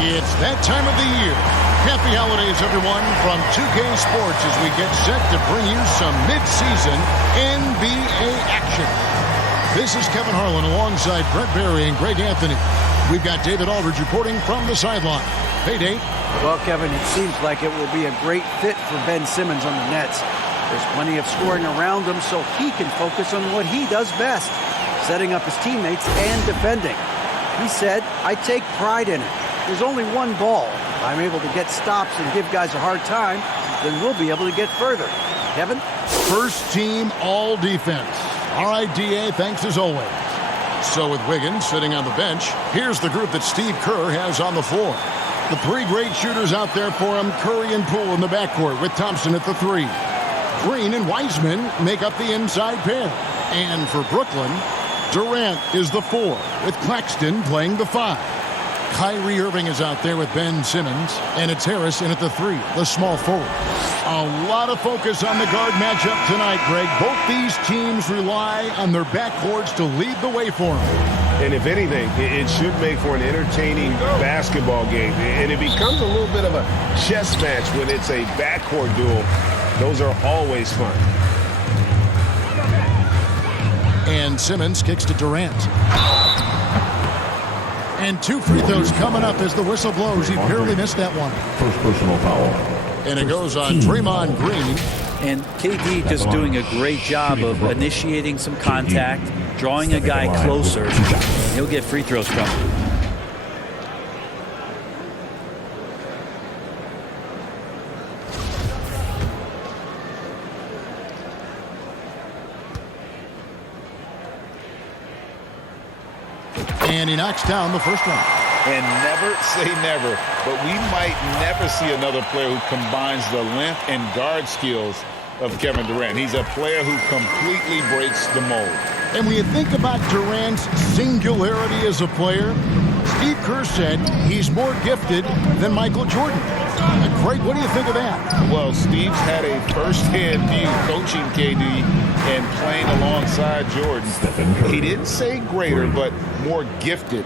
It's that time of the year. Happy holidays, everyone, from 2K Sports as we get set to bring you some mid-season NBA action. This is Kevin Harlan alongside Brett Barry and Greg Anthony. We've got David Aldridge reporting from the sideline. Hey, Dave. Well, Kevin, it seems like it will be a great fit for Ben Simmons on the Nets. There's plenty of scoring around him so he can focus on what he does best, setting up his teammates and defending. He said, "I take pride in it. There's only one ball. If I'm able to get stops and give guys a hard time, then we'll be able to get further." Kevin? First team all defense. All right, DA, thanks as always. So with Wiggins sitting on the bench, here's the group that Steve Kerr has on the floor. The three great shooters out there for him, Curry and Poole in the backcourt with Thompson at the 3. Green and Wiseman make up the inside pair. And for Brooklyn, Durant is the 4 with Claxton playing the 5. Kyrie Irving is out there with Ben Simmons, and it's Harris in at the 3, the small forward. A lot of focus on the guard matchup tonight, Greg. Both these teams rely on their backcourts to lead the way for them. And if anything, it should make for an entertaining basketball game. And it becomes a little bit of a chess match when it's a backcourt duel. Those are always fun. And Simmons kicks to Durant. And 2 free throws coming up as the whistle blows. He barely missed that one. First personal foul. And it goes on Draymond Green. And KD just doing a great job of initiating some contact, drawing a guy closer. He'll get free throws from him. And he knocks down the first one. And never say never, but we might never see another player who combines the length and guard skills of Kevin Durant. He's a player who completely breaks the mold. And when you think about Durant's singularity as a player, Steve Kerr said he's more gifted than Michael Jordan. Craig, what do you think of that? Well, Steve's had a first-hand view coaching KD and playing alongside Jordan. He didn't say greater, but more gifted.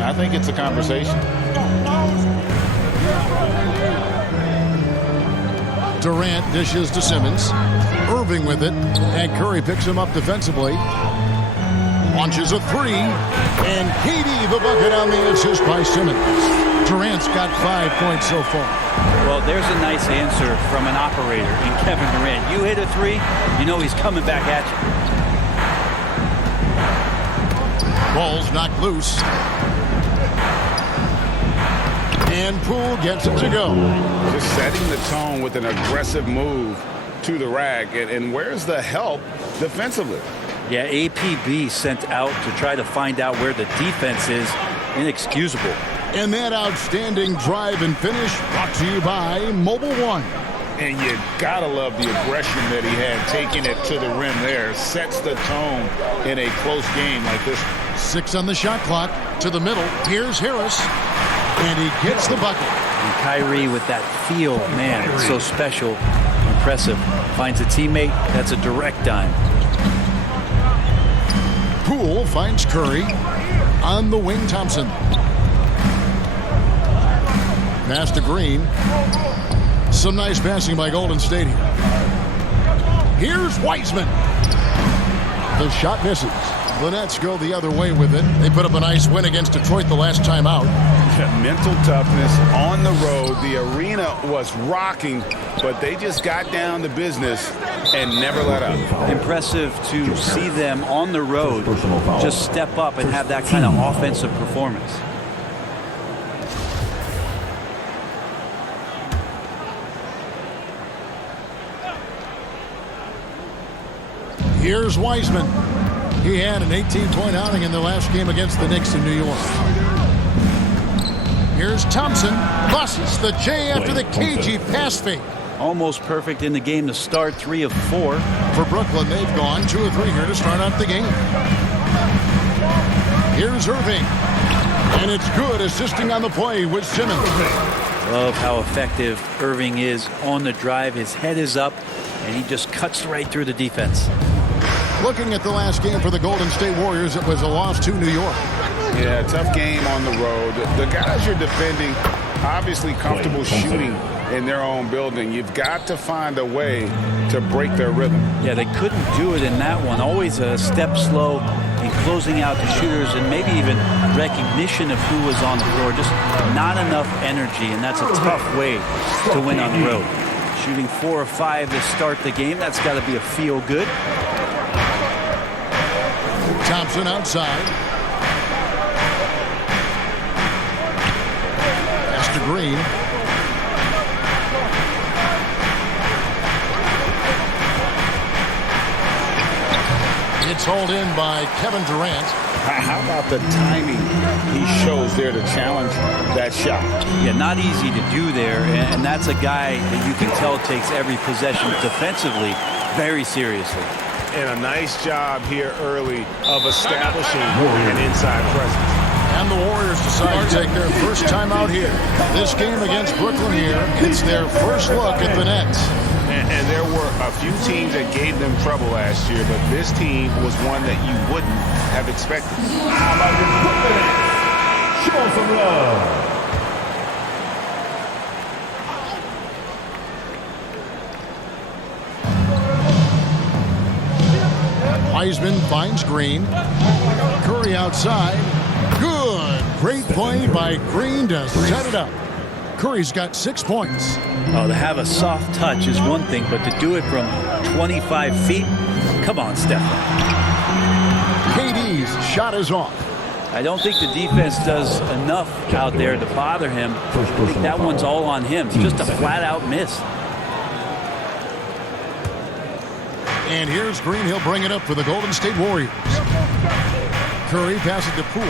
I think it's a conversation. Durant dishes to Simmons. Irving with it, and Curry picks him up defensively. Launches a 3, and KD the bucket on the assist by Simmons. Durant's got 5 points so far. Well, there's a nice answer from an operator in Kevin Durant. You hit a 3, you know he's coming back at you. Ball's knocked loose. And Poole gets it to go. Just setting the tone with an aggressive move to the rack. And where's the help defensively? Yeah, APB sent out to try to find out where the defense is. Inexcusable. And that outstanding drive and finish brought to you by Mobile One. And you gotta love the aggression that he had, taking it to the rim there. Sets the tone in a close game like this. 6 on the shot clock. To the middle. Here's Harris. And he gets the bucket. And Kyrie with that feel, man, it's so special. Impressive. Finds a teammate. That's a direct dime. Poole finds Curry. On the wing, Thompson. Pass to Green. Some nice passing by Golden State here. Here's Wiseman. The shot misses. The Nets go the other way with it. They put up a nice win against Detroit the last time out. Mental toughness on the road. The arena was rocking, but they just got down to business and never let up. Impressive to see them on the road just step up and have that kind of offensive performance. Here's Wiseman. He had an 18-point outing in the last game against the Knicks in New York. Here's Thompson. Busts the J after the cagey pass fake. Almost perfect in the game to start. 3 of 4. For Brooklyn, they've gone 2 of 3 here to start out the game. Here's Irving. And it's good, assisting on the play with Simmons. Love how effective Irving is on the drive. His head is up, and he just cuts right through the defense. Looking at the last game for the Golden State Warriors, it was a loss to New York. Yeah, tough game on the road. The guys you're defending, obviously comfortable shooting in their own building. You've got to find a way to break their rhythm. Yeah, they couldn't do it in that one. Always a step slow in closing out the shooters and maybe even recognition of who was on the floor. Just not enough energy, and that's a tough way to win on the road. Shooting 4 or 5 to start the game, that's got to be a feel-good. Thompson outside. Pass to Green. It's hauled in by Kevin Durant. How about the timing he shows there to challenge that shot? Yeah, not easy to do there, and that's a guy that you can tell takes every possession defensively very seriously. And a nice job here early of establishing an inside presence. And the Warriors decide to take their first time out here. This game against Brooklyn here, it's their first look at the Nets. And there were a few teams that gave them trouble last year, but this team was one that you wouldn't have expected. How about the Brooklyn Nets? Show some love. Wiseman finds Green. Curry outside. Good. Great play by Green to set it up. Curry's got 6 points. Oh, to have a soft touch is one thing, but to do it from 25 feet, come on, Steph. KD's shot is off. I don't think the defense does enough out there to bother him. I think that one's all on him. It's just a flat-out miss. And here's Green. He'll bring it up for the Golden State Warriors. Curry passes to Poole.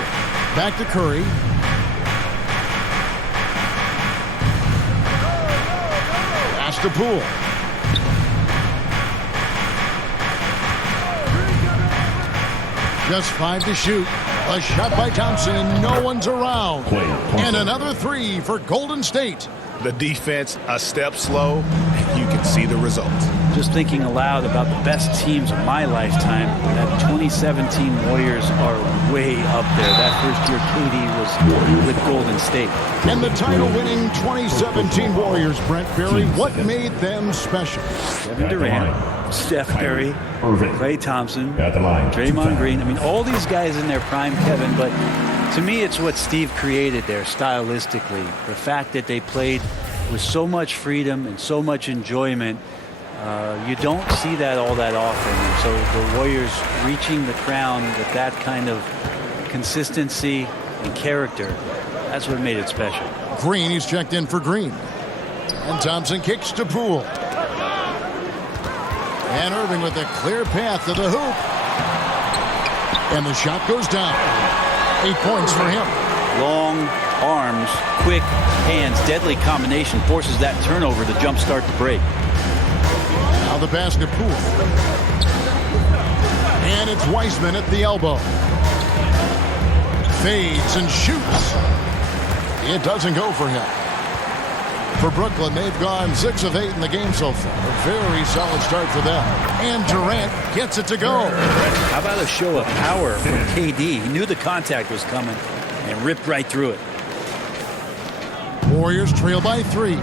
Back to Curry. Pass to Poole. Just 5 to shoot. A shot by Thompson, and no one's around. And another 3 for Golden State. The defense a step slow, and you can see the results. Just thinking aloud about the best teams of my lifetime, that 2017 Warriors are way up there. That first year KD was with Golden State. And the title-winning 2017 Warriors, Brent Berry, what made them special? Kevin Durant, Steph Curry, Klay Thompson, line. Draymond Green. I mean, all these guys in their prime, Kevin, but to me, it's what Steve created there stylistically. The fact that they played with so much freedom and so much enjoyment. You don't see that all that often. And so the Warriors reaching the crown with that kind of consistency and character, that's what made it special. Green, he's checked in for Green. And Thompson kicks to Poole. And Irving with a clear path to the hoop. And the shot goes down. 8 points for him. Long arms, quick hands, deadly combination forces that turnover to jumpstart the break. Now the pass to Poole. And it's Wiseman at the elbow. Fades and shoots. It doesn't go for him. For Brooklyn, they've gone 6 of 8 in the game so far. A very solid start for them. And Durant gets it to go. How about a show of power from KD? He knew the contact was coming and ripped right through it. Warriors trail by 3.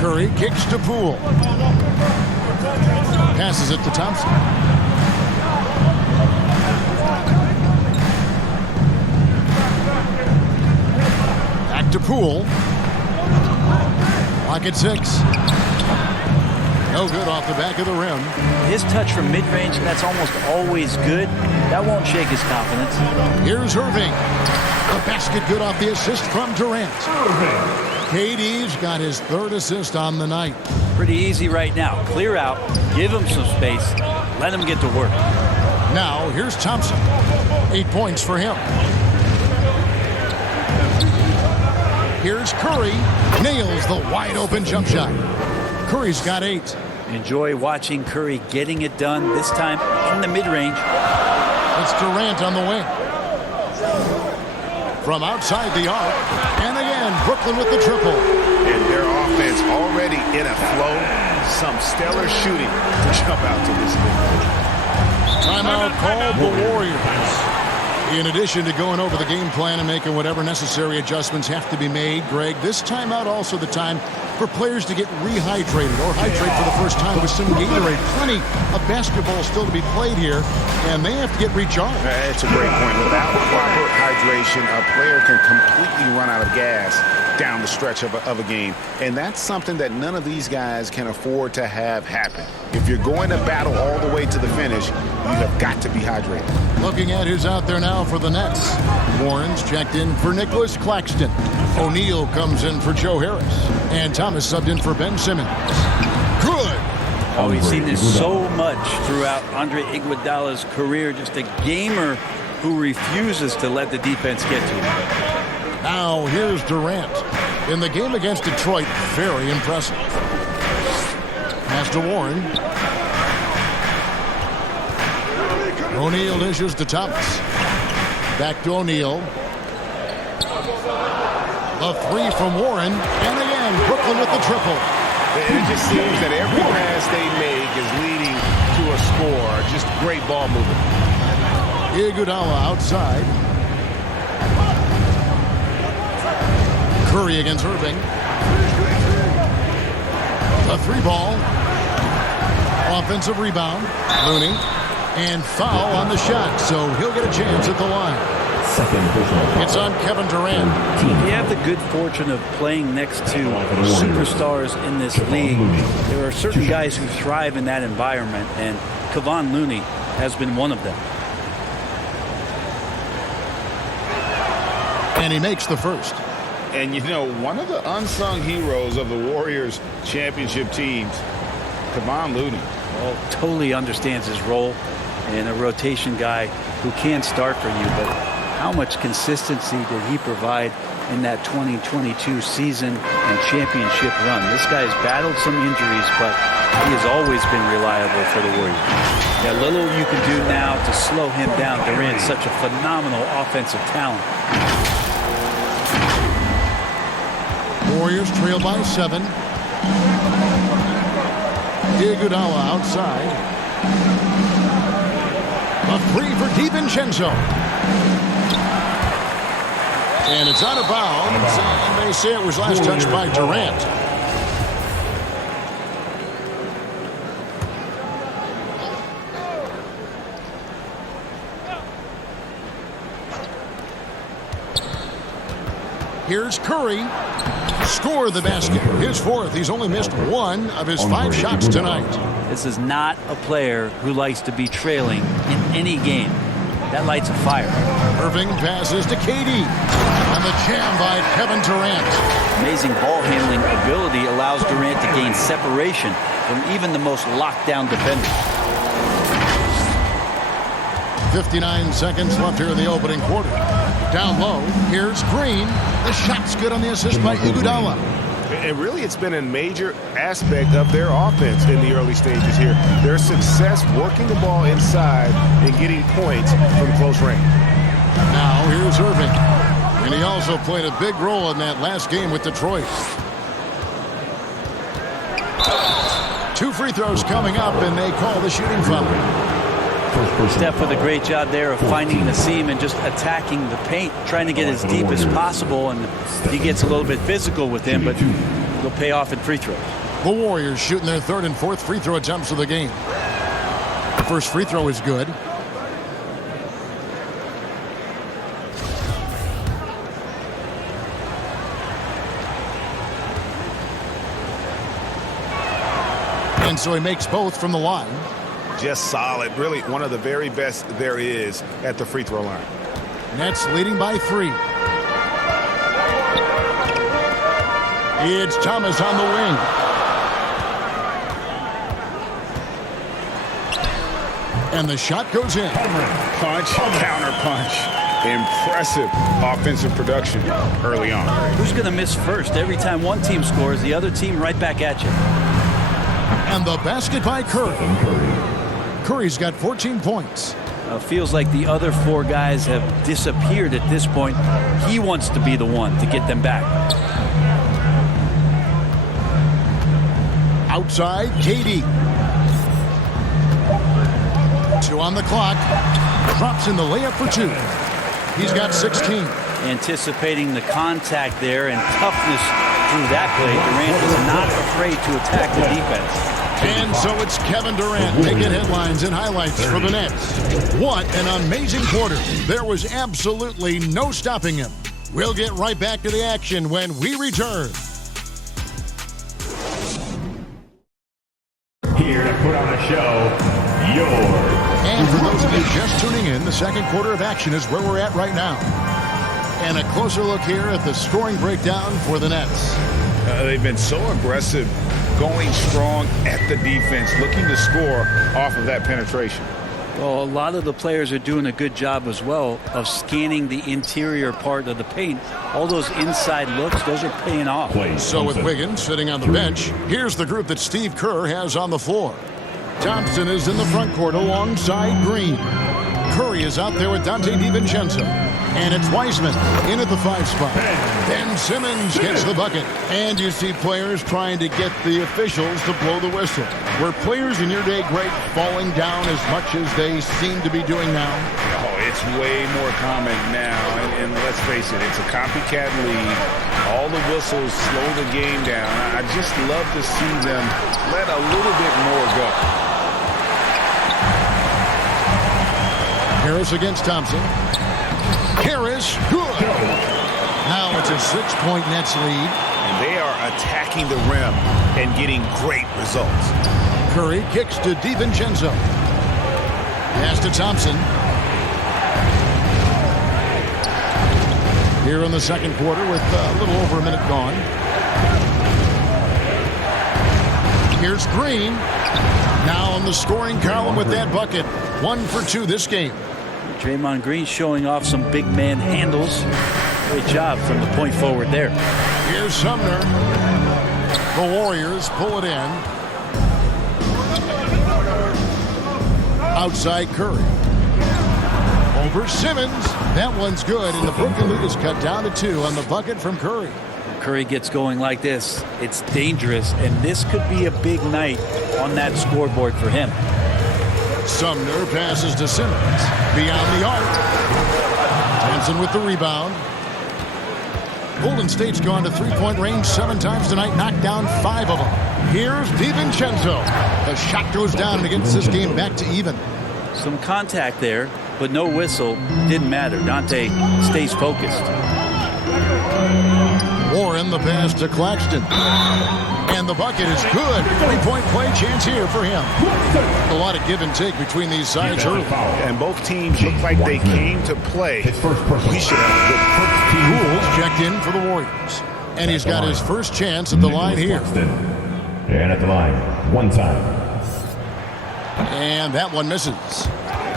Curry kicks to Poole. Passes it to Thompson. Back to Poole. Lock at 6. No good off the back of the rim. His touch from mid-range, and that's almost always good. That won't shake his confidence. Here's Irving. The basket good off the assist from Durant. KD's got his 3rd assist on the night. Pretty easy right now. Clear out, give him some space, let him get to work. Now here's Thompson. 8 points for him. Here's Curry. Nails the wide open jump shot. Curry's got 8. Enjoy watching Curry getting it done, this time in the mid-range. It's Durant on the wing. From outside the arc. And again, Brooklyn with the triple. And their offense already in a flow. Some stellar shooting to jump out to this game. Timeout called the Warriors. In addition to going over the game plan and making whatever necessary adjustments have to be made, Greg, this timeout also the time for players to get rehydrated or hydrate for the first time with some Gatorade. Plenty of basketball still to be played here, and they have to get recharged. That's a great point. Without proper hydration, a player can completely run out of gas down the stretch of a game. And that's something that none of these guys can afford to have happen. If you're going to battle all the way to the finish, you have got to be hydrated. Looking at who's out there now for the Nets. Warren's checked in for Nicholas Claxton. O'Neal comes in for Joe Harris. And Thomas subbed in for Ben Simmons. Good. Oh, we've seen this so much throughout Andre Iguodala's career. Just a gamer who refuses to let the defense get to him. Now here's Durant. In the game against Detroit, very impressive. Pass to Warren. O'Neal dishes to Thomas. Back to O'Neal. A three from Warren. And again, Brooklyn with the triple. And it just seems that every pass they make is leading to a score. Just great ball movement. Iguodala outside. Curry against Irving. A three ball. Offensive rebound. Looney. And foul on the shot, so he'll get a chance at the line. It's on Kevin Durant. You have the good fortune of playing next to superstars in this league. There are certain guys who thrive in that environment, and Kevon Looney has been one of them. And he makes the first. And, you know, one of the unsung heroes of the Warriors championship teams, Kevon Looney. Well, totally understands his role, and a rotation guy who can start for you, but how much consistency did he provide in that 2022 season and championship run? This guy's battled some injuries, but he has always been reliable for the Warriors. Yeah, little you can do now to slow him down. Durant's such a phenomenal offensive talent. Warriors trail by 7. Iguodala outside. A three for DiVincenzo. And it's out of bounds, and they say it was last touched by Durant. Here's Curry. Score the basket. His fourth. He's only missed one of his 5 shots tonight. This is not a player who likes to be trailing in any game. That lights a fire. Irving passes to KD. And the jam by Kevin Durant. Amazing ball handling ability allows Durant to gain separation from even the most lockdown defender. 59 seconds left here in the opening quarter. Down low, here's Green. The shot's good on the assist by Iguodala. And really, it's been a major aspect of their offense in the early stages here. Their success working the ball inside and getting points from close range. Now here's Irving. And he also played a big role in that last game with Detroit. 2 free throws coming up, and they call the shooting foul. Steph with a great job there of finding the seam and just attacking the paint, trying to get as deep as possible, and he gets a little bit physical with him, but he'll pay off in free throws. The Warriors shooting their 3rd and 4th free throw attempts of the game. The first free throw is good. And so he makes both from the line. Just solid. Really one of the very best there is at the free throw line. Nets leading by 3. It's Thomas on the wing. And the shot goes in. Punch, counter punch. Impressive offensive production early on. Who's going to miss first? Every time one team scores, the other team right back at you. And the basket by Curry. Curry's got 14 points. Feels like the other 4 guys have disappeared at this point. He wants to be the one to get them back. Outside, KD. 2 on the clock. Drops in the layup for 2. He's got 16. Anticipating the contact there and toughness through that play, Durant is not afraid to attack the defense. And so it's Kevin Durant making headlines and highlights for the Nets. What an amazing quarter. There was absolutely no stopping him. We'll get right back to the action when we return. Here to put on a show, And for those of you just tuning in, the second quarter of action is where we're at right now. And a closer look here at the scoring breakdown for the Nets. They've been so aggressive, going strong at the defense, looking to score off of that penetration. Well, a lot of the players are doing a good job as well of scanning the interior part of the paint. All those inside looks, those are paying off. So with Wiggins sitting on the bench, here's the group that Steve Kerr has on the floor. Thompson is in the front court alongside Green. Curry is out there with Dante DiVincenzo. And it's Wiseman in at the 5 spot. Ben Simmons gets the bucket. And you see players trying to get the officials to blow the whistle. Were players in your day, Greg, falling down as much as they seem to be doing now? Oh, it's way more common now. And let's face it, it's a copycat league. All the whistles slow the game down. I just love to see them let a little bit more go. Harris against Thompson. Harris, good. Now it's a 6-point Nets lead. And they are attacking the rim and getting great results. Curry kicks to DiVincenzo. Pass to Thompson. Here in the second quarter with a little over a minute gone. Here's Green. Now in the scoring column with that bucket. 1 for 2 this game. Draymond Green showing off some big man handles. Great job from the point forward there. Here's Sumner. The Warriors pull it in. Outside Curry. Over Simmons. That one's good, and the Brooklyn lead is cut down to 2 on the bucket from Curry. Curry gets going like this, it's dangerous, and this could be a big night on that scoreboard for him. Sumner passes to Simmons. Beyond the arc. Thompson with the rebound. Golden State's gone to 3-point range 7 times tonight, knocked down 5 of them. Here's DiVincenzo. The shot goes down and gets this game back to even. Some contact there, but no whistle. Didn't matter. Dante stays focused. Warren the pass to Claxton. And the bucket is good. 3-point play chance here for him. A lot of give and take between these sides early. And both teams look like they came to play. We should have a good first team. Rules checked in for the Warriors. And he's got his first chance at the line here. And at the line, 1 time. And that one misses.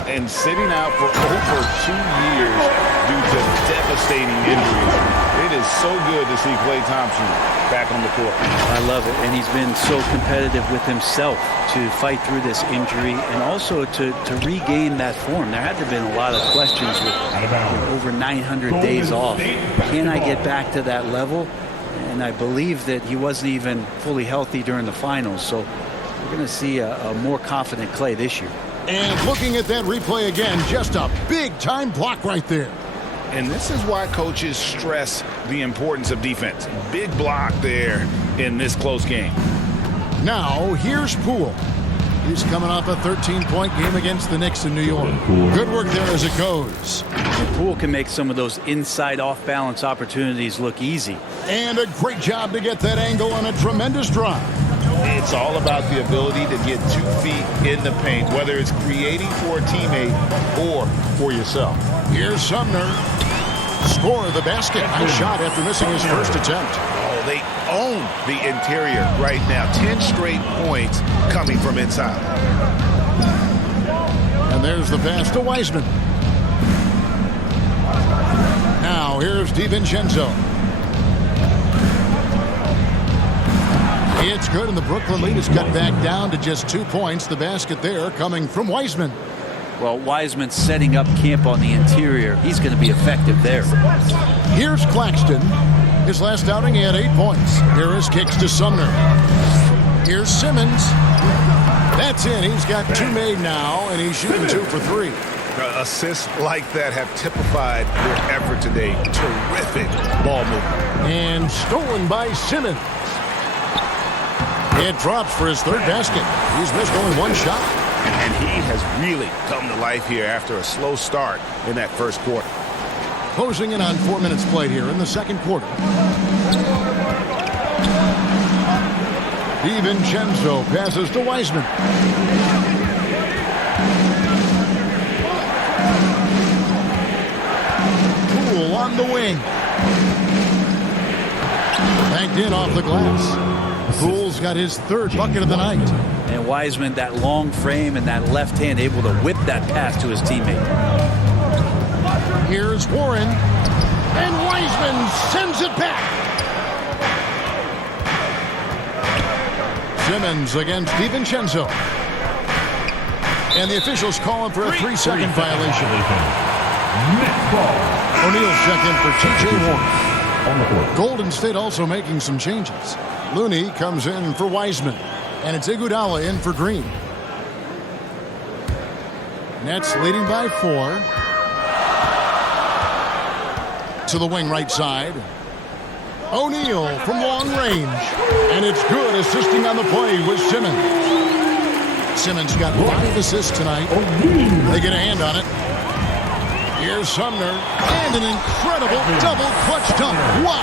And sitting out for over 2 years due to devastating injuries. It is so good to see Klay Thompson back on the court. I love it, and he's been so competitive with himself to fight through this injury and also to regain that form. There had to have been a lot of questions with over 900 days off. Can I get back to that level? And I believe that he wasn't even fully healthy during the finals, so we're going to see a more confident Klay this year. And looking at that replay again, just a big-time block right there. And this is why coaches stress the importance of defense. Big block there in this close game. Now, here's Poole. He's coming off a 13-point game against the Knicks in New York. Good work there as it goes. And Poole can make some of those inside off-balance opportunities look easy. And a great job to get that angle on a tremendous drive. It's all about the ability to get 2 feet in the paint, whether it's creating for a teammate or for yourself. Here's Sumner. Score the basket. Nice shot after missing his first attempt. Oh, they own the interior right now. 10 straight points coming from inside. And there's the pass to Wiseman. Now here's DiVincenzo. It's good, and the Brooklyn lead is cut back down to just 2 points. The basket there coming from Wiseman. Well, Wiseman setting up camp on the interior. He's going to be effective there. Here's Claxton. His last outing, he had 8 points. Harris kicks to Sumner. Here's Simmons. That's in. He's got 2 made now, and he's shooting 2 for 3. Assists like that have typified their effort today. Terrific ball movement. And stolen by Simmons. It drops for his third basket. He's missed only one shot. And he has really come to life here after a slow start in that first quarter. Closing in on 4 minutes played here in the second quarter. DiVincenzo passes to Wiseman. Poole on the wing. Banked in off the glass. Poole's got his third bucket of the night. And Wiseman, that long frame and that left hand, able to whip that pass to his teammate. Here's Warren. And Wiseman sends it back. Simmons against DiVincenzo. And the officials calling for a 3-second violation. O'Neal check in for T.J. Warren. Golden State also making some changes. Looney comes in for Wiseman. And it's Iguodala in for Green. Nets leading by 4. To the wing right side. O'Neal from long range. And it's good, assisting on the play with Simmons. Simmons got 5 assists tonight. They get a hand on it. Here's Sumner. And an incredible double clutch dunk. Wow.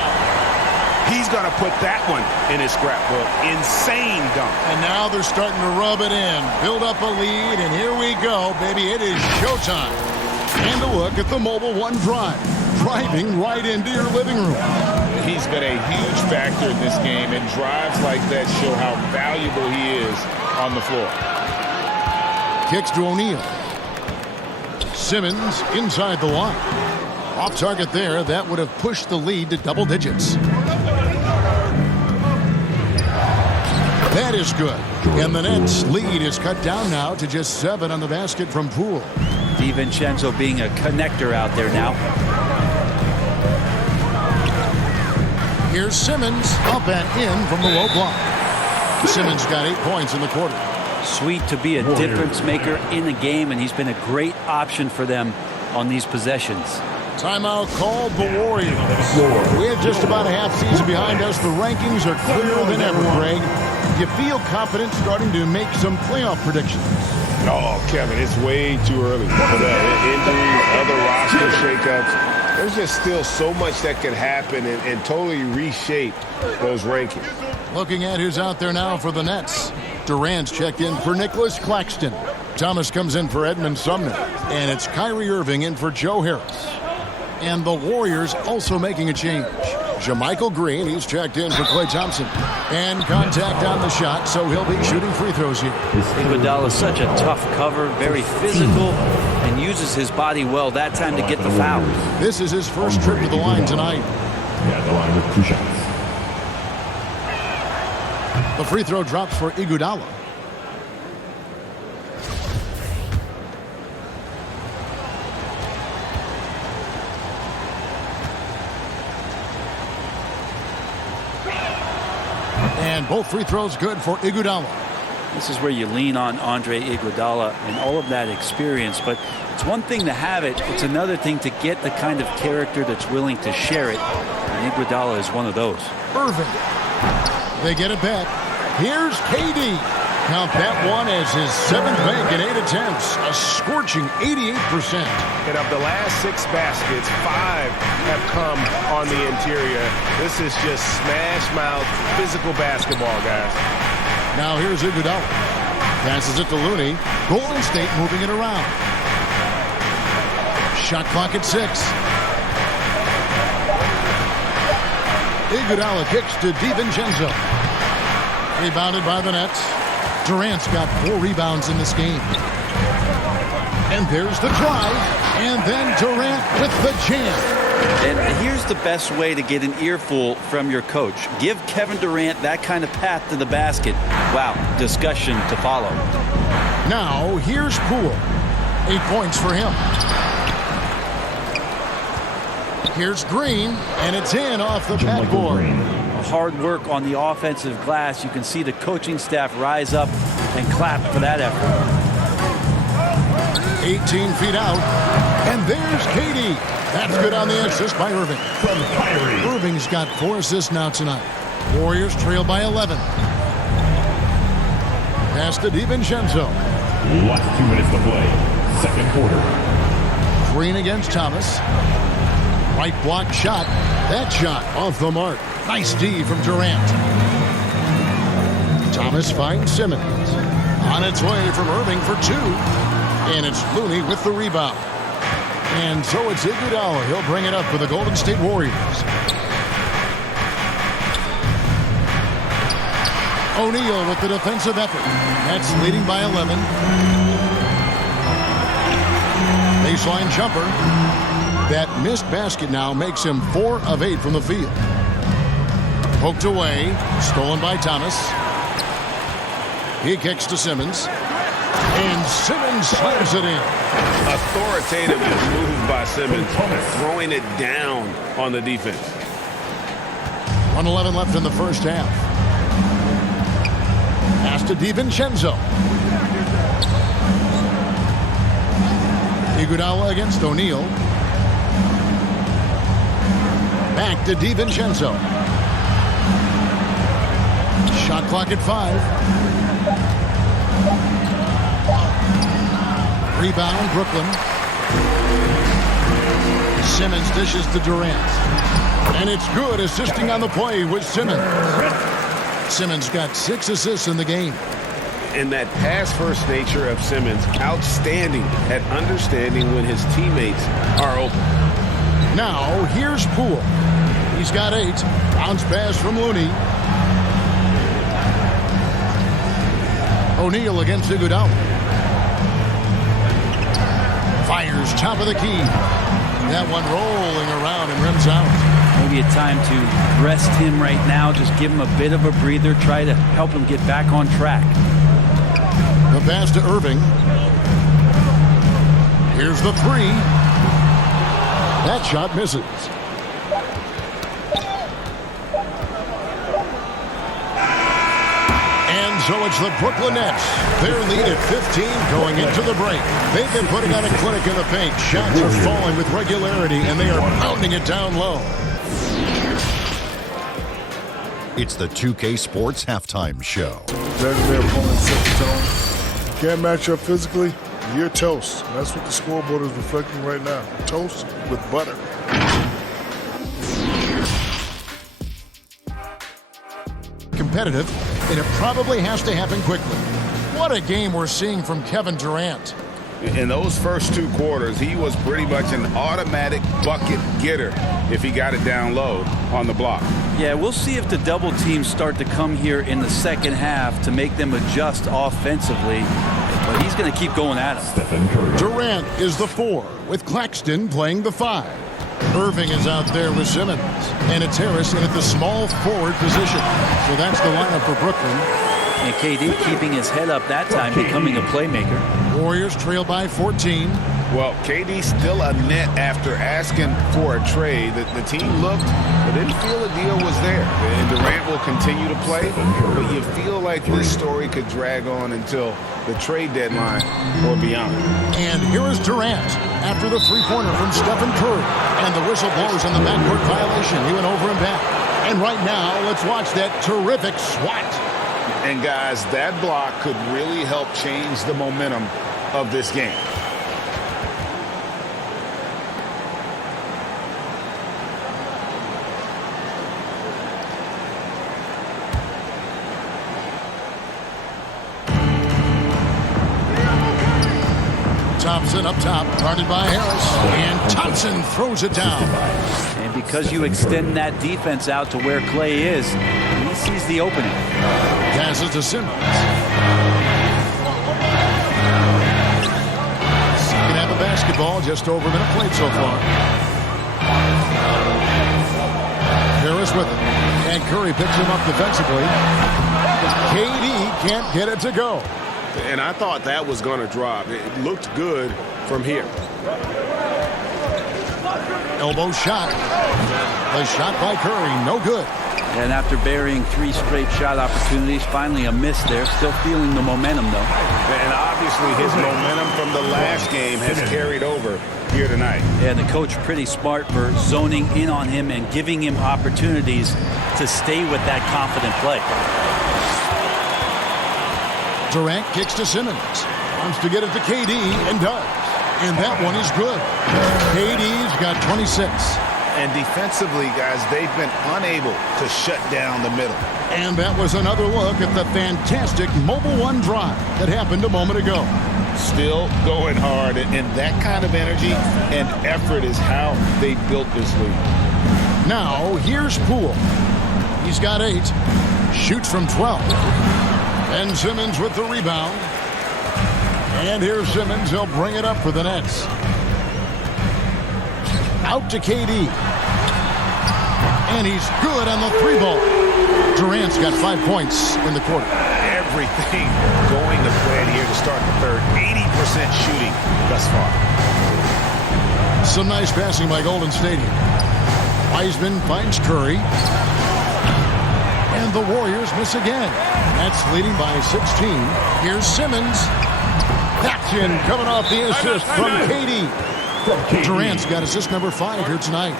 He's going to put that one in his scrapbook. Insane dunk. And now they're starting to rub it in. Build up a lead, and here we go, baby. It is showtime. And a look at the Mobile One drive. Driving right into your living room. He's been a huge factor in this game, and drives like that show how valuable he is on the floor. Kicks to O'Neal. Simmons inside the line. Off target there. That would have pushed the lead to double digits. That is good. And the Nets' lead is cut down now to just 7 on the basket from Poole. DiVincenzo being a connector out there now. Here's Simmons up and in from the low block. Simmons got 8 points in the quarter. Sweet to be a difference maker in the game, and he's been a great option for them on these possessions. Timeout called the Warriors. We have just about a half season behind us. The rankings are clearer than ever, Greg. You feel confident starting to make some playoff predictions? Oh, Kevin, it's way too early for that. Injuries, other roster shakeups. There's just still so much that can happen and totally reshape those rankings. Looking at who's out there now for the Nets. Durant's checked in for Nicholas Claxton. Thomas comes in for Edmund Sumner. And it's Kyrie Irving in for Joe Harris. And the Warriors also making a change. JaMychal Green, he's checked in for Klay Thompson. And contact on the shot, so he'll be shooting free throws here. Iguodala is such a tough cover, very physical, and uses his body well that time to get the foul. This is his first trip to the line tonight. Yeah, the line with 2 shots. The free throw drops for Iguodala. And both free throws good for Iguodala. This is where you lean on Andre Iguodala and all of that experience, but it's one thing to have it, it's another thing to get the kind of character that's willing to share it, and Iguodala is one of those. Irving. They get it back. Here's KD. Count that one as his 7th bank in 8 attempts. A scorching 88%. And of the last 6 baskets, 5 have come on the interior. This is just smash mouth physical basketball, guys. Now here's Iguodala. Passes it to Looney. Golden State moving it around. Shot clock at 6. Iguodala kicks to DiVincenzo. Rebounded by the Nets. Durant's got 4 rebounds in this game. And there's the drive. And then Durant with the jam. And here's the best way to get an earful from your coach. Give Kevin Durant that kind of path to the basket. Wow, discussion to follow. Now, here's Poole. 8 points for him. Here's Green, and it's in off the backboard. Hard work on the offensive glass. You can see the coaching staff rise up and clap for that effort. 18 feet out. And there's KD. That's good on the assist by Irving. Irving's got 4 assists now tonight. Warriors trail by 11. Pass to DiVincenzo. Last 2 minutes to play. Second quarter. Green against Thomas. Right block shot. That shot off the mark. Nice D from Durant. Thomas finds Simmons. On its way from Irving for 2. And it's Looney with the rebound. And so it's Iguodala. He'll bring it up for the Golden State Warriors. O'Neal with the defensive effort. That's leading by 11. Baseline jumper. That missed basket now makes him 4 of 8 from the field. Poked away. Stolen by Thomas. He kicks to Simmons. And Simmons slams it in. Authoritative move by Simmons, throwing it down on the defense. 1:11 left in the first half. Pass to DiVincenzo. Iguodala against O'Neal. Back to DiVincenzo. Shot clock at 5. Rebound, Brooklyn. Simmons dishes to Durant. And it's good, assisting on the play with Simmons. Simmons got 6 assists in the game. And that pass-first nature of Simmons, outstanding at understanding when his teammates are open. Now, here's Poole. He's got 8. Bounce pass from Looney. O'Neal against Iguodala. Fires top of the key. That one rolling around and rims out. Maybe a time to rest him right now. Just give him a bit of a breather. Try to help him get back on track. The pass to Irving. Here's the 3. That shot misses. And so it's the Brooklyn Nets. Their lead at 15 going into the break. They've been putting on a clinic in the paint. Shots are falling with regularity, and they are pounding it down low. It's the 2K Sports Halftime Show. Their opponent set the tone. Can't match up physically, you're toast. That's what the scoreboard is reflecting right now. Toast with butter. Competitive, and it probably has to happen quickly. What a game we're seeing from Kevin Durant. In those first 2 quarters, he was pretty much an automatic bucket getter if he got it down low on the block. Yeah, we'll see if the double teams start to come here in the second half to make them adjust offensively. But he's going to keep going at him. Durant is the 4, with Claxton playing the 5. Irving is out there with Simmons. And it's Harris in at the small forward position. So that's the lineup for Brooklyn. And KD keeping his head up that time, becoming a playmaker. Warriors trail by 14. Well, KD still a net after asking for a trade. The team looked, but didn't feel the deal was there. And Durant will continue to play, but you feel like this story could drag on until the trade deadline or beyond. And here is Durant after the 3-pointer from Stephen Curry. And the whistle blows on the backcourt violation. He went over and back. And right now, let's watch that terrific swat. And guys, that block could really help change the momentum of this game. Thompson up top, guarded by Harris. And Thompson throws it down. And because you extend that defense out to where Clay is, he sees the opening. Passes to Simmons. Second half of basketball, just over a minute played so far. Harris with it. And Curry picks him up defensively. KD can't get it to go. And I thought that was going to drop. It looked good from here. Elbow shot. The shot by Curry, no good. And after burying 3 straight shot opportunities, finally a miss there. Still feeling the momentum, though. And obviously Obviously, his momentum from the last game has carried over here tonight. Yeah, the coach pretty smart for zoning in on him and giving him opportunities to stay with that confident play. Durant kicks to Simmons. Wants to get it to KD and does. And that one is good. KD's got 26. And defensively, guys, they've been unable to shut down the middle. And that was another look at the fantastic Mobile One drive that happened a moment ago. Still going hard, and that kind of energy and effort is how they built this league. Now, here's Poole. He's got 8. Shoots from 12. Ben Simmons with the rebound. And here's Simmons. He'll bring it up for the Nets. Out to KD. And he's good on the 3-ball. Durant's got 5 points in the quarter. Everything going to plan here to start the third. 80% shooting thus far. Some nice passing by Golden State here. Wiseman finds Curry. And the Warriors miss again. Nets leading by 16. Here's Simmons. That's in, coming off the assist from KD. Durant's got assist number 5 here tonight.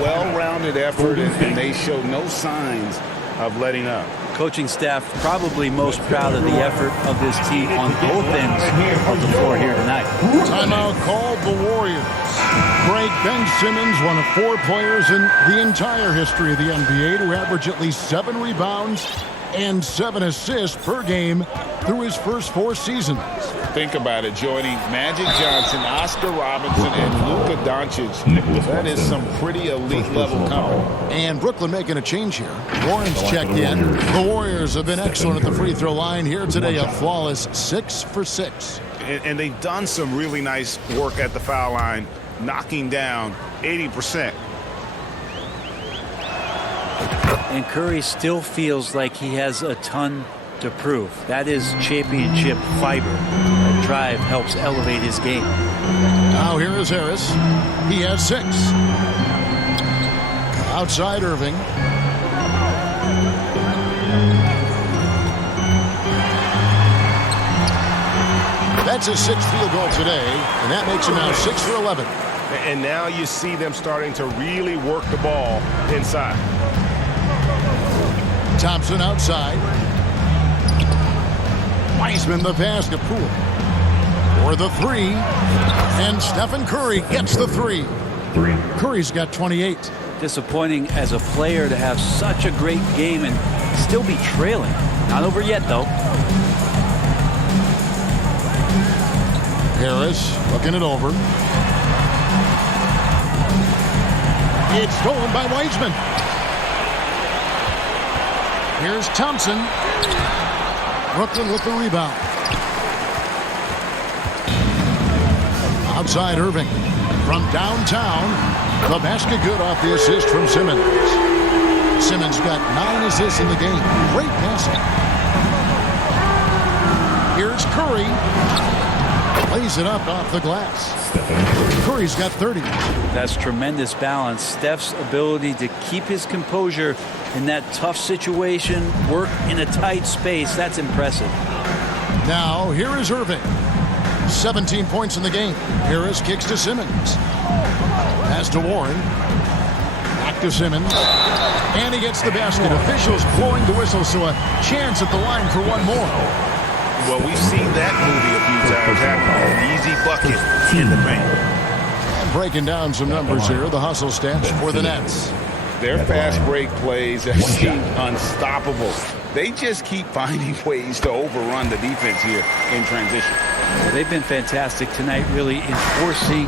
Well-rounded effort, and they show no signs of letting up. Coaching staff probably most proud of the effort of this team on both ends of the floor here tonight. Timeout called the Warriors. Break. Ben Simmons, one of 4 players in the entire history of the NBA to average at least 7 rebounds and 7 assists per game through his first 4 seasons. Think about it, joining Magic Johnson, Oscar Robertson, and Luka Doncic. That is some pretty elite level company. And Brooklyn making a change here. Warren's checked in. The Warriors have been excellent at the free throw line here today. A flawless 6 for 6. And they've done some really nice work at the foul line, knocking down 80%. And Curry still feels like he has a ton to prove. That is championship fiber. That drive helps elevate his game. Now here is Harris. He has 6. Outside Irving. That's his 6th field goal today, and that makes him now 6 for 11. And now you see them starting to really work the ball inside. Thompson outside. Wiseman the pass to Poole. For the 3. And Stephen Curry gets the 3. Curry's got 28. Disappointing as a player to have such a great game and still be trailing. Not over yet, though. Harris looking it over. It's stolen by Wiseman. Here's Thompson. Brooklyn with the rebound. Outside Irving. From downtown. The basket good off the assist from Simmons. Simmons got 9 assists in the game. Great passing. Here's Curry. Plays it up off the glass. Curry's got 30. That's tremendous balance. Steph's ability to keep his composure in that tough situation, work in a tight space, that's impressive. Now, here is Irving. 17 points in the game. Harris kicks to Simmons. Pass to Warren. Back to Simmons. And he gets the basket. Officials blowing the whistle, so a chance at the line for one more. Well, we've seen that movie a few times happen. An easy bucket in the paint. And breaking down some numbers here, the hustle stats for the Nets. Their fast break plays have seemed unstoppable. They just keep finding ways to overrun the defense here in transition. They've been fantastic tonight, really enforcing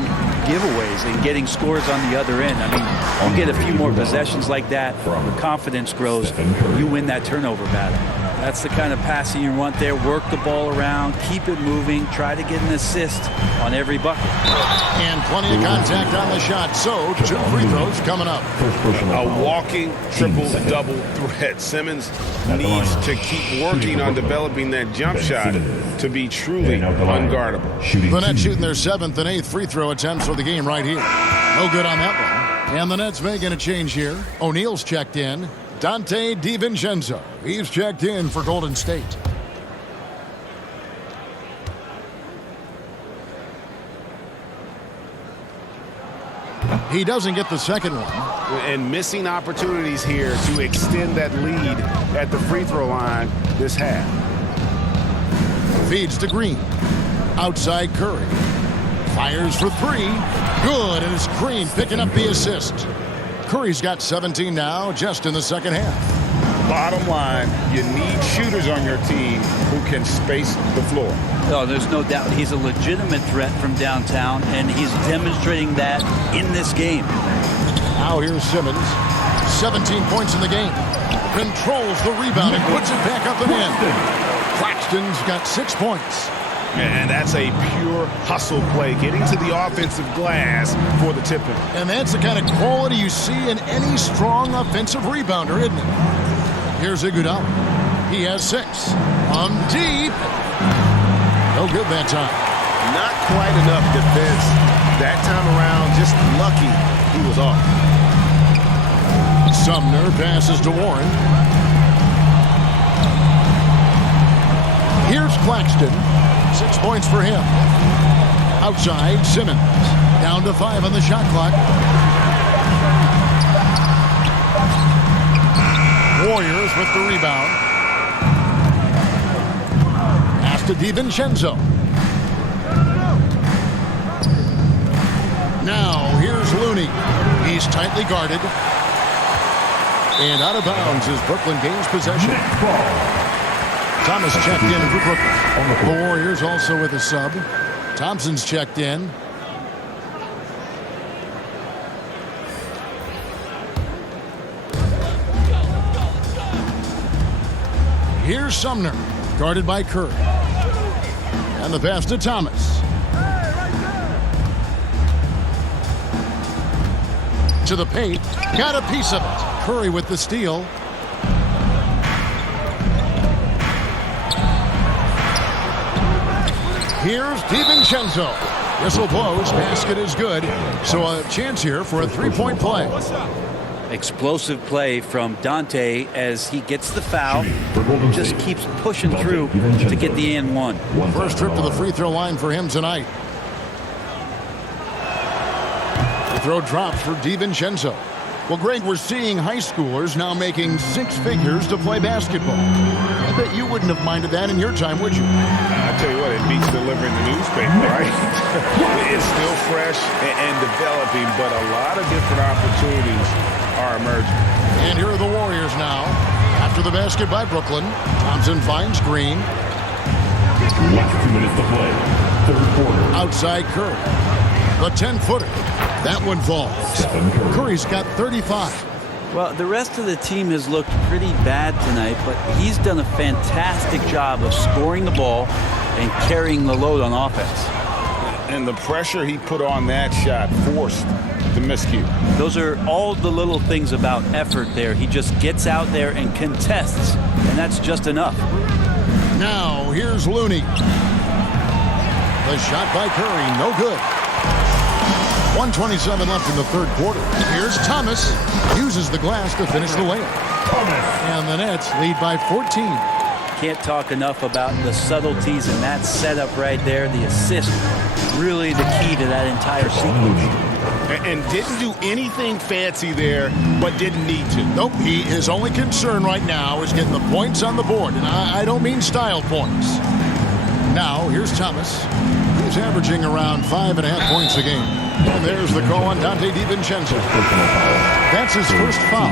giveaways and getting scores on the other end. I mean, you get a few more possessions like that, the confidence grows, you win that turnover battle. That's the kind of passing you want there. Work the ball around, keep it moving, try to get an assist on every bucket. And plenty of contact on the shot, so 2 free throws coming up. A walking triple-double threat. Simmons needs to keep working on developing that jump shot to be truly unguardable. The Nets shooting their 7th and 8th free throw attempts for the game right here. No good on that one. And the Nets making a change here. O'Neal's checked in. Dante DiVincenzo. He's checked in for Golden State. He doesn't get the second one. And missing opportunities here to extend that lead at the free throw line this half. Feeds to Green. Outside Curry. Fires for three. Good, and it's Green picking up the assist. Curry's got 17 now, just in the second half. Bottom line, you need shooters on your team who can space the floor. Oh, there's no doubt he's a legitimate threat from downtown, and he's demonstrating that in this game. Now here's Simmons. 17 points in the game. Controls the rebound and puts it back up and in. Claxton's got 6 points. And that's a pure hustle play, getting to the offensive glass for the tip-in. And that's the kind of quality you see in any strong offensive rebounder, isn't it? Here's Iguodala. He has 6. On deep. No good that time. Not quite enough defense that time around. Just lucky he was off. Sumner passes to Warren. Here's Claxton. 6 points for him. Outside, Simmons. Down to 5 on the shot clock. Warriors with the rebound. Pass to DiVincenzo. Now, here's Looney. He's tightly guarded. And out of bounds as Brooklyn gains possession. Thomas checked in for Brooklyn. The Warriors also with a sub. Thompson's checked in. Here's Sumner, guarded by Curry. And the pass to Thomas. To the paint. Got a piece of it. Curry with the steal. Here's DiVincenzo. Whistle blows. Basket is good. So a chance here for a three-point play. Explosive play from Dante as he gets the foul. Just keeps pushing through to get the and one. First trip to the free throw line for him tonight. The throw drops for DiVincenzo. Well, Greg, we're seeing high schoolers now making 6 figures to play basketball. I bet you wouldn't have minded that in your time, would you? I tell you what, it beats delivering the newspaper, right? It's still fresh and developing, but a lot of different opportunities are emerging. And here are the Warriors now. After the basket by Brooklyn, Thompson finds Green. Last 2 minutes to play. Third quarter. Outside Curry. The 10-footer. That one falls. Curry's got 35. Well, the rest of the team has looked pretty bad tonight, but he's done a fantastic job of scoring the ball and carrying the load on offense. And the pressure he put on that shot forced the miscue. Those are all the little things about effort there. He just gets out there and contests, and that's just enough. Now, here's Looney. The shot by Curry, no good. 1:27 left in the third quarter. Here's Thomas. Uses the glass to finish the layup. And the Nets lead by 14. Can't talk enough about the subtleties in that setup right there. The assist, really the key to that entire sequence. And didn't do anything fancy there, but didn't need to. Nope, his only concern right now is getting the points on the board. And I don't mean style points. Now, here's Thomas. He's averaging around 5.5 points a game. And there's the call on Dante DiVincenzo. That's his first foul.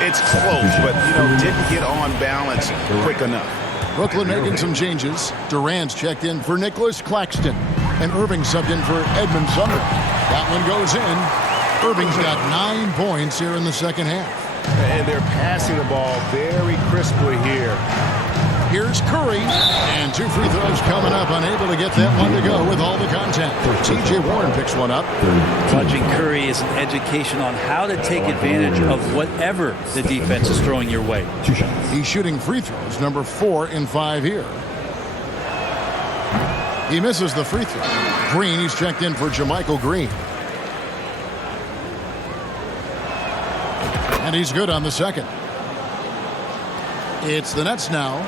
It's close, but, didn't get on balance quick enough. Brooklyn making some changes. Durant's checked in for Nicholas Claxton. And Irving subbed in for Edmund Sumner. That one goes in. Irving's got 9 points here in the second half. And they're passing the ball very crisply here. Here's Curry, and 2 free throws coming up, unable to get that one to go with all the contact. T.J. Warren picks one up. Watching Curry is an education on how to take advantage of whatever the defense is throwing your way. He's shooting free throws, number 4 in 5 here. He misses the free throw. Green, he's checked in for Jermichael Green. And he's good on the second. It's the Nets now.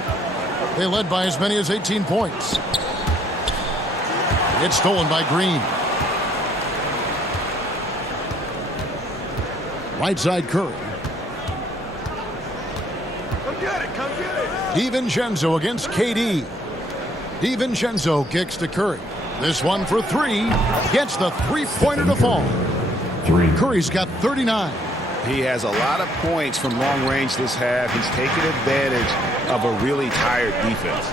They led by as many as 18 points. It's stolen by Green. Right side Curry. DiVincenzo against KD. DiVincenzo kicks to Curry. This one for three. Gets the three-pointer to fall. Curry's got 39. He has a lot of points from long range this half. He's taking advantage of a really tired defense.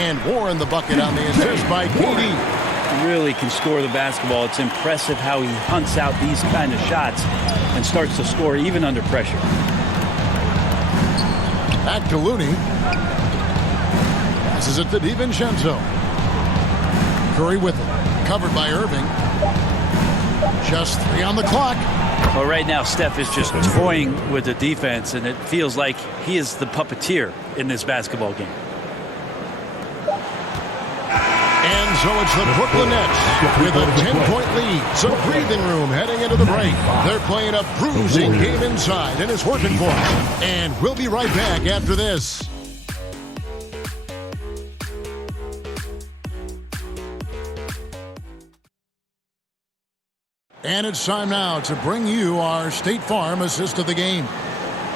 And Warren the bucket on the assist by KD. Really can score the basketball. It's impressive how he hunts out these kind of shots and starts to score even under pressure. Back to Looney. Passes it to DiVincenzo. Curry with it. Covered by Irving. Just 3 on the clock. Well, right now, Steph is just toying with the defense, and it feels like he is the puppeteer in this basketball game. And so it's the Brooklyn Nets with a 10-point lead. Some breathing room heading into the break. They're playing a bruising game inside, and it's working for them. And we'll be right back after this. And it's time now to bring you our State Farm assist of the game.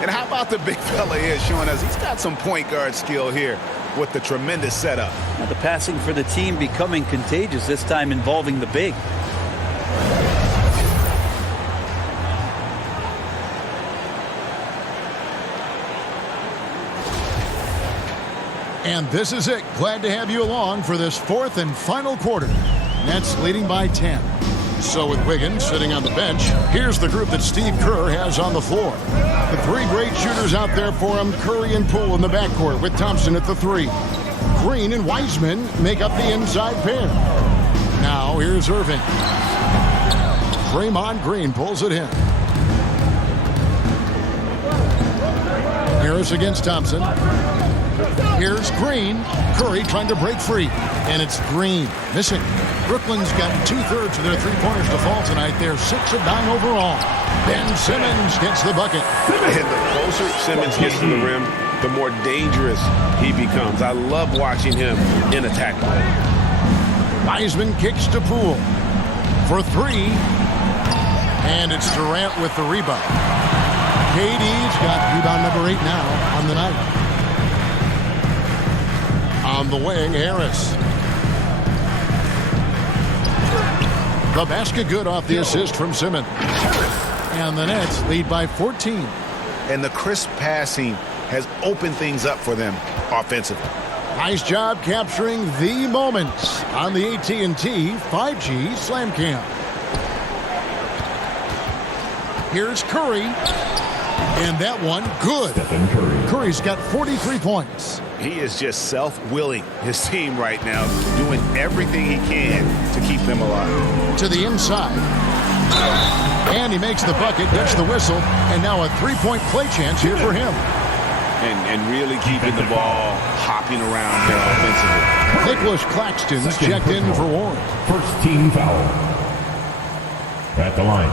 And how about the big fella here showing us he's got some point guard skill here with the tremendous setup. Now the passing for the team becoming contagious, this time involving the big. And this is it. Glad to have you along for this fourth and final quarter. Nets leading by 10. So with Wiggins sitting on the bench, here's the group that Steve Kerr has on the floor. The three great shooters out there for him, Curry and Poole in the backcourt with Thompson at the 3. Green and Wiseman make up the inside pair. Now here's Irving. Draymond Green pulls it in. Harris against Thompson. Here's Green. Curry trying to break free. And it's Green missing. Brooklyn's got 2/3 of their three-pointers to fall tonight. They're 6 of 9 overall. Ben Simmons gets the bucket. And the closer Simmons gets to the rim, the more dangerous he becomes. I love watching him in attack mode. Wiseman kicks to Poole for 3. And it's Durant with the rebound. KD's got rebound number 8 now on the night. On the wing, Harris. The basket good off the assist from Simmons. And the Nets lead by 14. And the crisp passing has opened things up for them offensively. Nice job capturing the moments on the AT&T 5G Slam Cam. Here's Curry. And that one, good. Curry's got 43 points. He is just self-willing his team right now, doing everything he can to keep them alive. To the inside. And he makes the bucket, gets the whistle, and now a three-point play chance here for him. And really keeping the ball hopping around here offensively. Nicholas Claxton's checked in for Warren. First team foul. At the line,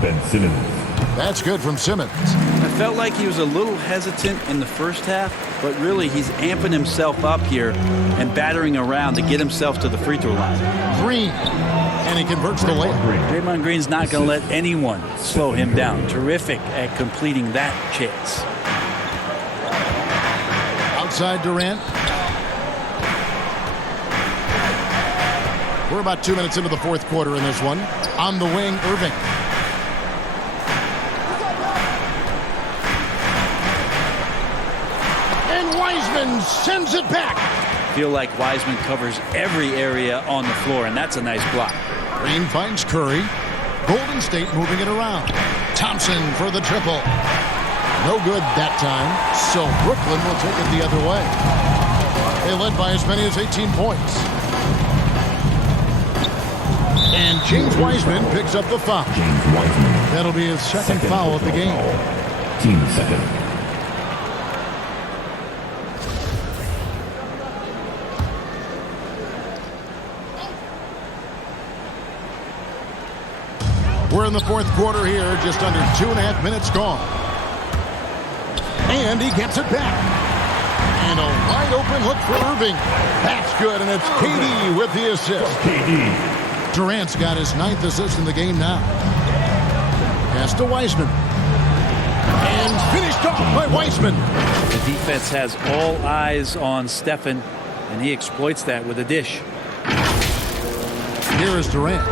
Ben Simmons. That's good from Simmons. I felt like he was a little hesitant in the first half, but really he's amping himself up here and battering around to get himself to the free throw line. Green. And he converts the layup. Draymond Green's not going to let anyone slow him down. Terrific at completing that chance. Outside Durant. We're about 2 minutes into the fourth quarter in this one. On the wing, Irving. And Wiseman sends it back. Feel like Wiseman covers every area on the floor, and that's a nice block. Green finds Curry. Golden State moving it around. Thompson for the triple. No good that time, so Brooklyn will take it the other way. They led by as many as 18 points. And James Wiseman picks up the foul. That'll be his second foul of the game. Team second. We're in the fourth quarter here, just under 2.5 minutes gone. And he gets it back. And a wide open look for Irving. That's good, and it's KD with the assist. KD. Durant's got his 9th assist in the game now. pass to Wiseman. And finished off by Wiseman. The defense has all eyes on Stephen, and he exploits that with a dish. Here is Durant.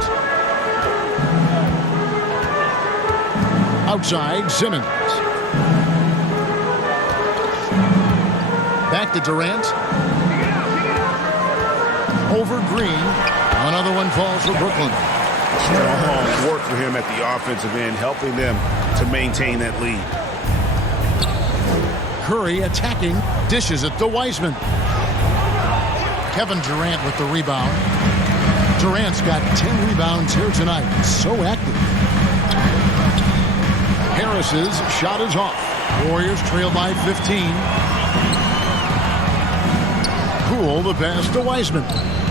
Outside, Simmons. Back to Durant. Over Green. Another one falls for Brooklyn. Strong work for him at the offensive end, helping them to maintain that lead. Curry attacking. Dishes it to Wiseman. Kevin Durant with the rebound. Durant's got 10 rebounds here tonight. So active. Harris's shot is off. Warriors trail by 15. Poole the pass to Wiseman.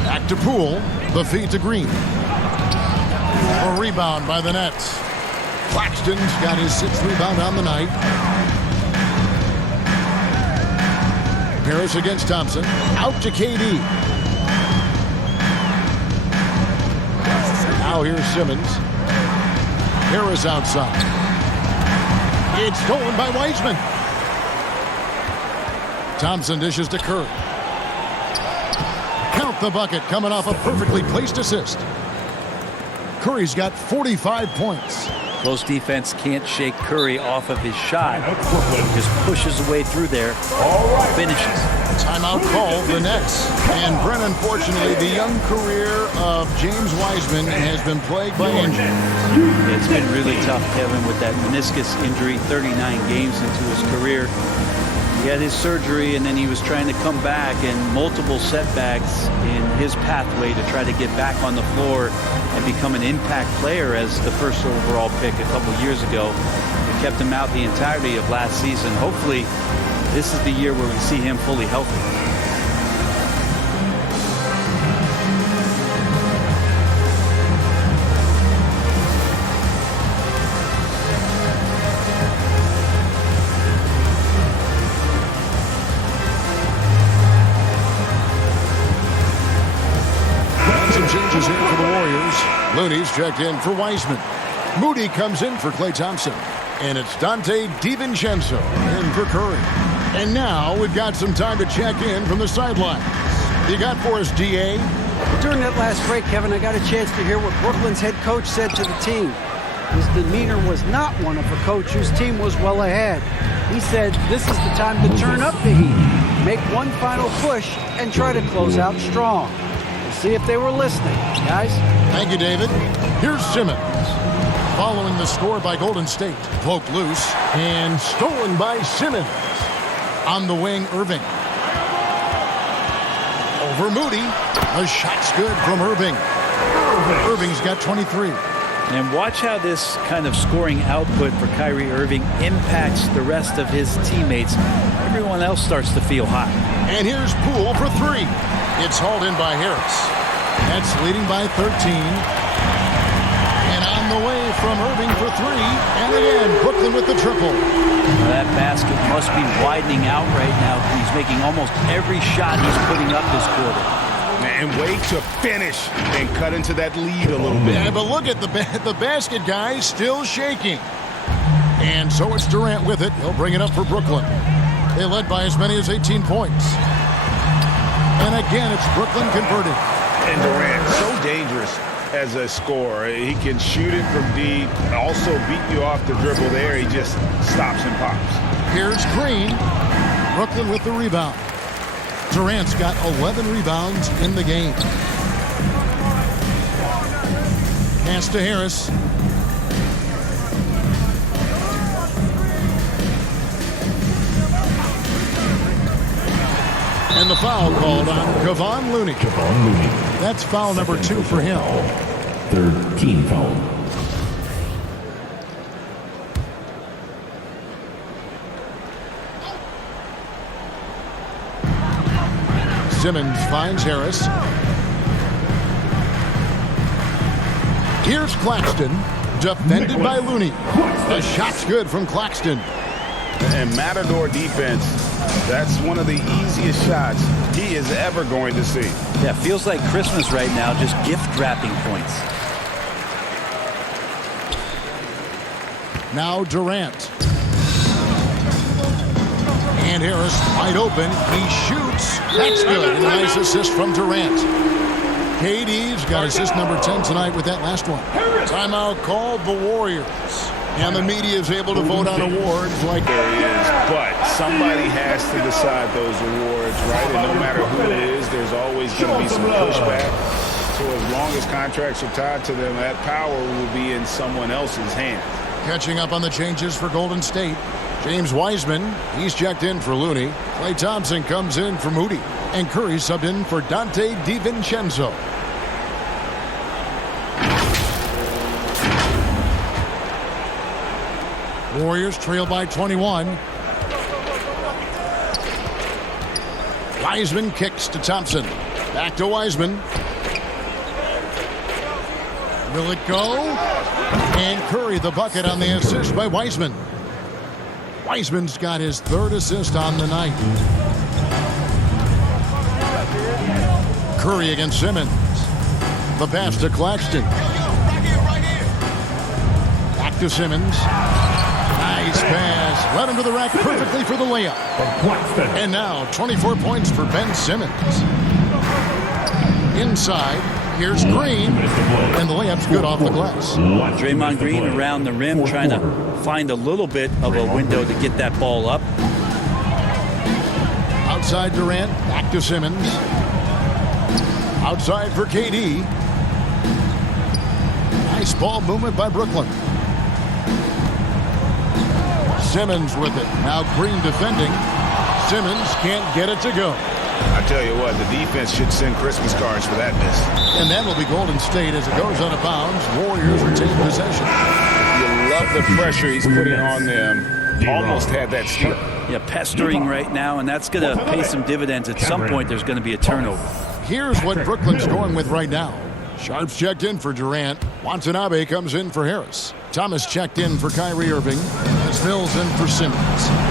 Back to Poole. The feed to Green. A rebound by the Nets. Claxton's got his 6th rebound on the night. Harris against Thompson. Out to KD. Now here's Simmons. Harris outside. It's stolen by Wiseman. Thompson dishes to Curry. Count the bucket coming off a perfectly placed assist. Curry's got 45 points. Close defense can't shake Curry off of his shot. Just pushes the way through there. Finishes. Timeout call, the Nets. And Brent, unfortunately, the young career of James Wiseman has been plagued by injury. It's been really tough, Kevin, with that meniscus injury, 39 games into his career. He had his surgery, and then he was trying to come back, and multiple setbacks in his pathway to try to get back on the floor and become an impact player as the first overall pick a couple years ago. It kept him out the entirety of last season. Hopefully, this is the year where we see him fully healthy. Changes here for the Warriors. Looney's checked in for Wiseman. Moody comes in for Klay Thompson. And it's Dante DiVincenzo in for Curry. And now we've got some time to check in from the sidelines. You got for us, D.A.? During that last break, Kevin, I got a chance to hear what Brooklyn's head coach said to the team. His demeanor was not one of a coach whose team was well ahead. He said this is the time to turn up the heat, make one final push, and try to close out strong. See if they were listening, guys. Thank you, David. Here's Simmons. Following the score by Golden State. Poked loose and stolen by Simmons. On the wing, Irving. Over Moody. The shot's good from Irving. Irving's got 23. And watch how this kind of scoring output for Kyrie Irving impacts the rest of his teammates. Everyone else starts to feel hot. And here's Poole for 3. It's hauled in by Harris. That's leading by 13. And on the way from Irving for 3. And again, Brooklyn with the triple. That basket must be widening out right now. He's making almost every shot he's putting up this quarter. And wait to finish and cut into that lead a little bit. Yeah, but look at the basket, guys, still shaking. And so it's Durant with it. He'll bring it up for Brooklyn. They led by as many as 18 points. And again, it's Brooklyn converting. And Durant, so dangerous as a scorer. He can shoot it from deep, also beat you off the dribble there. He just stops and pops. Here's Green. Brooklyn with the rebound. Durant's got 11 rebounds in the game. Pass to Harris. And the foul called on Kevon Looney. Kevon Looney. That's foul number 2 for him. Third team foul. Simmons finds Harris. Here's Claxton, defended by Looney. The shot's good from Claxton. And Matador defense, that's one of the easiest shots he is ever going to see. Yeah, feels like Christmas right now, just gift wrapping points. Now Durant. And Harris wide open. He shoots. That's good. A nice assist from Durant. KD's got assist number 10 tonight with that last one. Timeout called the Warriors. And the media is able to vote on awards like there is, but somebody has to decide those awards, right? And no matter who it is, there's always going to be some pushback. So as long as contracts are tied to them, that power will be in someone else's hands. Catching up on the changes for Golden State. James Wiseman, he's checked in for Looney. Klay Thompson comes in for Moody. And Curry subbed in for Dante DiVincenzo. Warriors trail by 21. Wiseman kicks to Thompson. Back to Wiseman. Will it go? And Curry the bucket on the assist by Wiseman. Wiseman's got his third assist on the night. Curry against Simmons. The pass to Claxton. Back to Simmons. Nice pass. Led him to the rack perfectly for the layup. And now 24 points for Ben Simmons. Inside, here's Green. And the layup's good off the glass. Draymond Green around the rim trying to find a little bit of a window to get that ball up. Outside Durant, back to Simmons. Outside for KD. Nice ball movement by Brooklyn. Simmons with it. Now Green defending. Simmons can't get it to go. I tell you what, the defense should send Christmas cards for that miss. And that will be Golden State as it goes out of bounds. Warriors retain possession. You love the pressure he's putting on them. Almost had that steal. Yeah, pestering right now, and that's going to pay some dividends. At some point, there's going to be a turnover. Here's what Brooklyn's going with right now. Sharp's checked in for Durant. Watanabe comes in for Harris. Thomas checked in for Kyrie Irving. As Mills in for Simmons.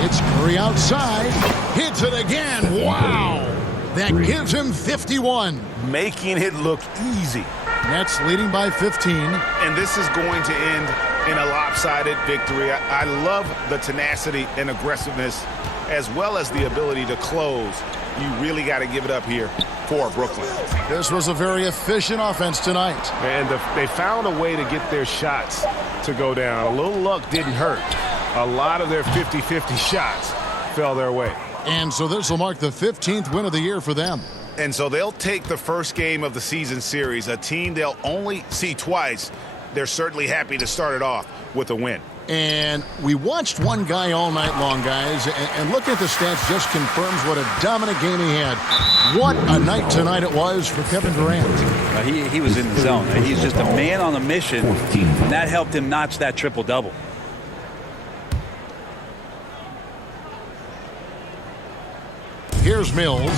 It's Curry outside. Hits it again. Wow. That gives him 51. Making it look easy. Nets leading by 15. And this is going to end in a lopsided victory. I love the tenacity and aggressiveness as well as the ability to close. You really got to give it up here for Brooklyn. This was a very efficient offense tonight. And they found a way to get their shots to go down. A little luck didn't hurt. A lot of their 50-50 shots fell their way. And so this will mark the 15th win of the year for them. And so they'll take the first game of the season series, a team they'll only see twice. They're certainly happy to start it off with a win. And we watched one guy all night long, guys, and looking at the stats just confirms what a dominant game he had. What a night tonight it was for Kevin Durant. He was in the zone. He's just a man on a mission, and that helped him notch that triple-double. Here's Mills.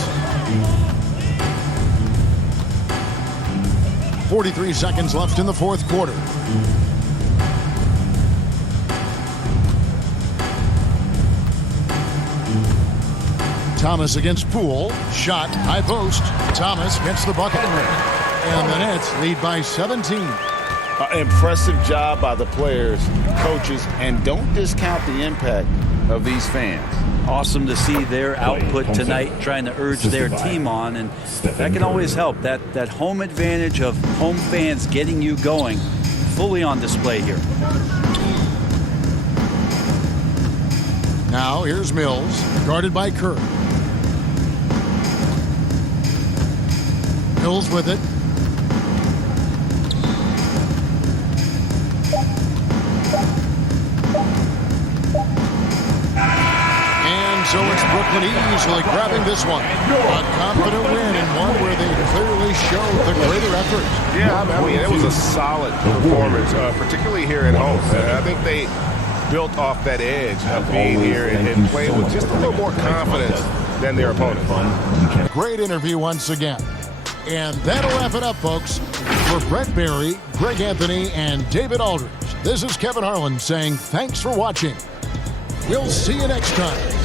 43 seconds left in the fourth quarter. Thomas against Poole. Shot, high post. Thomas gets the bucket. And the Nets lead by 17. Impressive job by the players, coaches, and don't discount the impact of these fans. Awesome to see their output tonight, trying to urge their team on, and that can always help. That home advantage of home fans getting you going, fully on display here. Now here's Mills, guarded by Curry. Mills with it. And so it's Brooklyn easily grabbing this one. A confident win and one where they clearly showed the greater effort. Yeah, I mean, it was a solid performance, particularly here at home. I think they built off that edge of being here and playing with just a little more confidence than their opponent. Great interview once again. And that'll wrap it up, folks. For Brett Barry, Greg Anthony, and David Aldridge, this is Kevin Harlan saying thanks for watching. We'll see you next time.